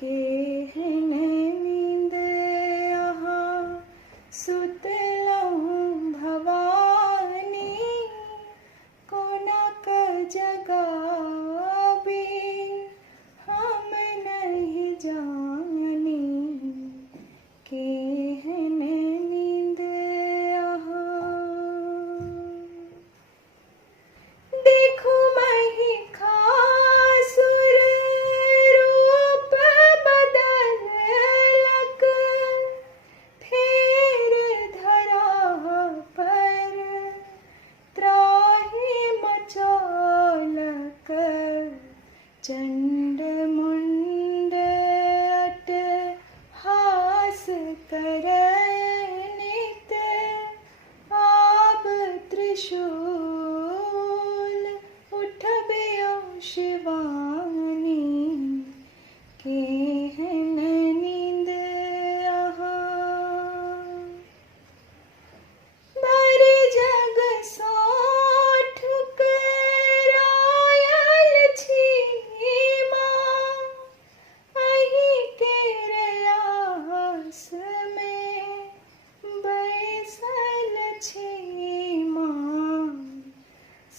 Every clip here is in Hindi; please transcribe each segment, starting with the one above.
केहन नींद यहाँ सुतलहुँ भवानी, कोना क जगाबी हम नहीं जानी। केहन नींद यहाँ देखू महिषासुर रूप बदललक, फेर धरा पर त्राहि मचौलक। चंड मुंड अट्टहास करय नित, आब त्रिशूल उठबियो शिवानी। केहन नींद यहाँ भरि जग सोठ करायल छी माँ, अहि केर आस में बैसल छी माँ।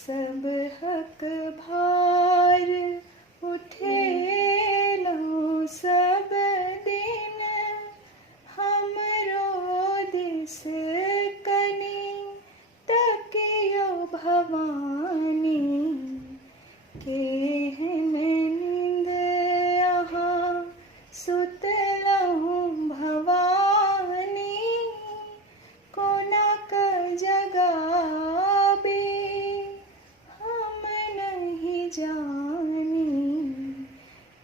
सब हक भार उठेलहुँ सब दिन, हमरो दिस कनि तकियो भवानी। केहन नींद यहाँ सुतलहुँ भवानी, कोना क जगाबी हम नहीं जानी।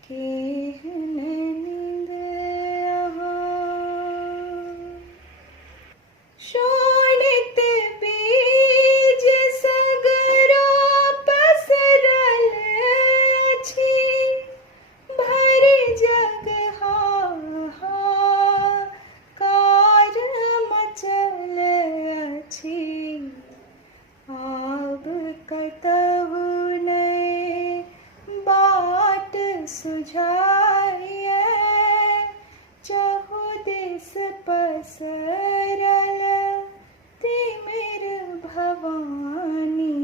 केहन नींद यहाँ शोणित बीज सगरो पसरल अछि, भरि जग हाहाकार मचल अछि। आब कतहु नहि बाट सुझाइए, चहु दिस पसरल तिमिर भवानी।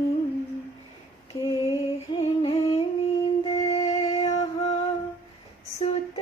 केहन नींद यहाँ सुत